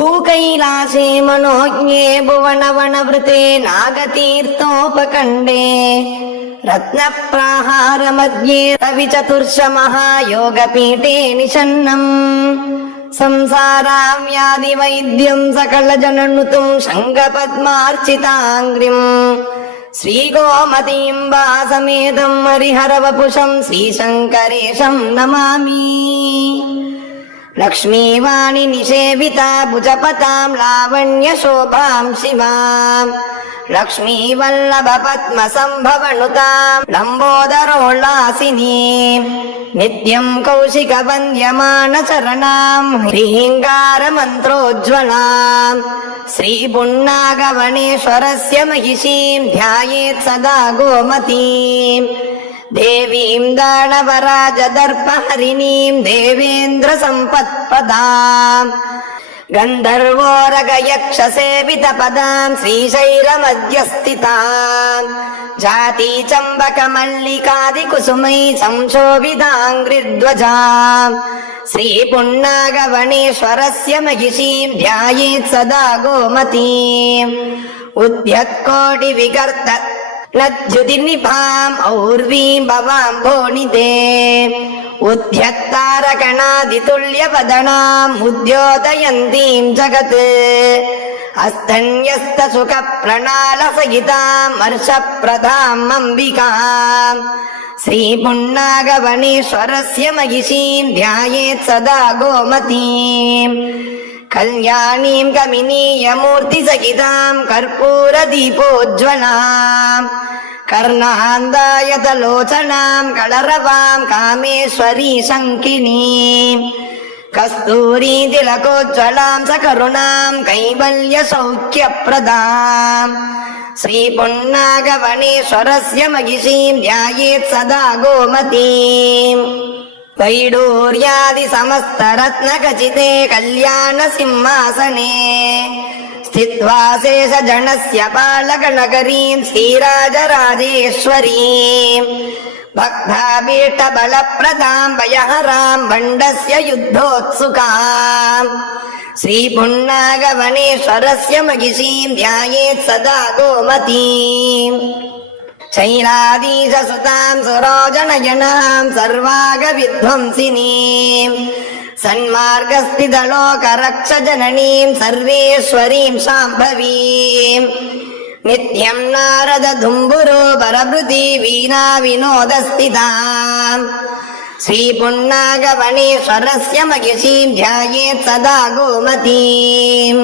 भूकैलासे मनोज्ञे बुवनवनवृते नागतीर्थोपखण्डे रत्नप्राहारमध्ये रविचतुर्ष महायोगपीठे निषन्नम् संसाराव्याधिवैद्यम् सकलजननुतुम् शङ्खपद्मार्चिताङ्ग्रिम् श्रीगोमतीम्बा समेतम् हरिहरवपुषम् श्रीशङ्करेशम् नमामि लक्ष्मीवाणि निषेविता भुजपताम् लावण्य शोभाम् शिवाम् लक्ष्मी वल्लभ पद्मसम्भवनुताम् लम्बोदरोल्लासिनी नित्यम् कौशिक वन्द्यमान शरणाम् ह्रीहिङ्गार मन्त्रोज्ज्वलाम् श्रीपुन्नागवणेश्वरस्य महिषीम् ध्यायेत् सदा गोमती தேவீம் தானவராஜ தர்பஹரிணீம் தேவேந்திர சம்பத்பதாம் கந்தர்வோரகயக்ஷசேவித பதாம் ஸ்ரீசைல மத்தியஸ்திதாம் ஜாதி சம்பக மல்லிகாதி குசுமை சம்சோபிதாங்கிரித்வஜாம் ஸ்ரீ புண்ணாகவணேஸ்வரஸ்ய மகிஷீம் தியாயேத் சதா கோமதீம் உத்யக்கோடி விகர்த்த लज्जुतिर्निभाम् और्वीम् भवाम् भोणिते उद्ध्यत्तारकणादितुल्यवदणाम् उद्योतयन्तीम् जगत् हस्तन्यस्तसुखप्रणालसहिताम् हर्षप्रथाम् अम्बिका श्रीपुण्णागमणीश्वरस्य महिषीम् ध्यायेत् सदा गोमतीम् कल्याणीं गमिनीय मूर्तीचकिता कर्पूर दीपोजला कर्णांधायत लोचनां कळरवारी कर कर शकिनी कस्तूरी तिलकोज्जलां सरुणां कैबल्य सौख्य प्रदा श्री सदा गोमती वैडोर्यादि समस्त रत्नखचिते कल्याण सिंहासने स्थित्वा शेष जनस्य पालक नगरीम् श्रीराज वयहराम् भण्डस्य युद्धोत्सुकाम् महिषीम् ध्यायेत् सदा गोमतीम् ശൈലാദീശ സുതാം സുരോജനയണാം സർവാഗ വിധ്വംസിനീം സന്മാർഗസ്ഥിതലോകരക്ഷജനീം സർവേശ്വരീം ശാംഭവീം നിത്യം നാരദ ധുംബുരോ പരഭൃതി വീണാ വിനോദസ്ഥിതാം ശ്രീപുണ്ണാഗവണീശ്വരസ്യ മഹിഷീം ധ്യായേ സദാ ഗോമതീം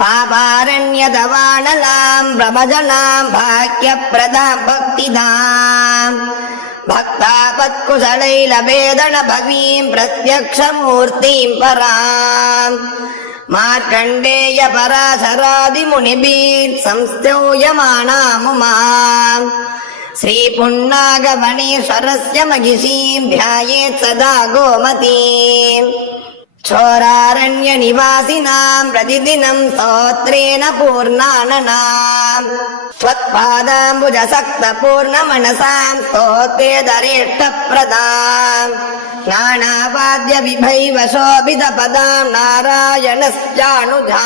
पापारण्यदवाणलाम् ब्रमजनाम् भाग्यप्रदा भक्तिदाम् भक्तापत्कुशलैलभेदन भवीम् प्रत्यक्ष पराम् मार्कण्डेय पराशरादिमुनिभि संस्तोयमाणामु माम् महिषीम् ध्यायेत् सदा गोमती ಕ್ಷೋರಾರಣ್ಯ ನಿವಾಸಿ ಪ್ರತಿನ ಸ್ತೋತ್ರೇನ ಪೂರ್ಣ ಸ್ವತ್ಪದ ಸಕ್ತ ಪೂರ್ಣ ಮನಸ ವಿಭೈವ ಪ್ರಾನಾಪ್ಯೋಬಿಧ ಪದಾ ನಾರಾಯಣಶಾಣುಜಾ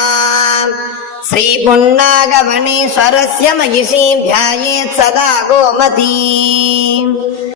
ಶ್ರೀ ಪುಗಮಣೇಶ್ವರ ಸಹಿಷೀಧ್ಯಾತ್ ಸದಾ ಗೋಮತಿ